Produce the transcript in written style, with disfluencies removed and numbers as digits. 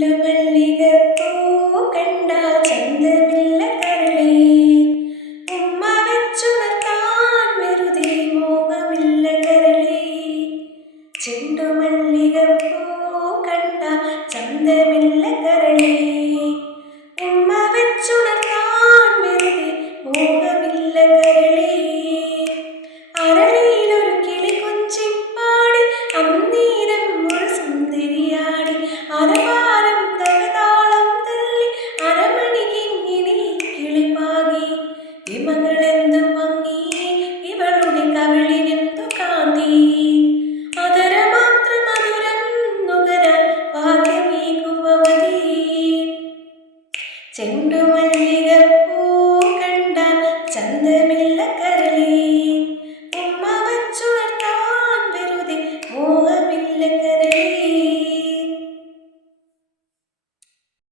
ചെണ്ടുമല്ലികപ്പൂ കണ്ട ചന്തമില്ല കരളേ, ഉമ്മ വെച്ചുണർത്താൻ വെറുതെ മോഹമില്ല കരളേ. ചെണ്ടുമല്ലികപ്പൂ കണ്ട ചന്തമില്ല കരളേ, ഉമ്മ വെച്ചുണർത്താൻ വെറുതെ മോഹമില്ല കരളേ. അരളിയിലൊരു കിളി കൊഞ്ചിപ്പാടി അന്നേരം ഒരു സുന്ദരിയാടി, അരവാരം തകതാളം തല്ലി അരമണിക്കിങ്ങിനി കിളിപ്പാകി. ഇമകളെന്തു ഭംഗി, ഇവളുടെ കവിളിനെന്തു കാന്തി, അതരമാത്ര മധുരം നുകരാൻ ഭാഗ്യമേകും അവധി. ചെണ്ടുമല്ലിക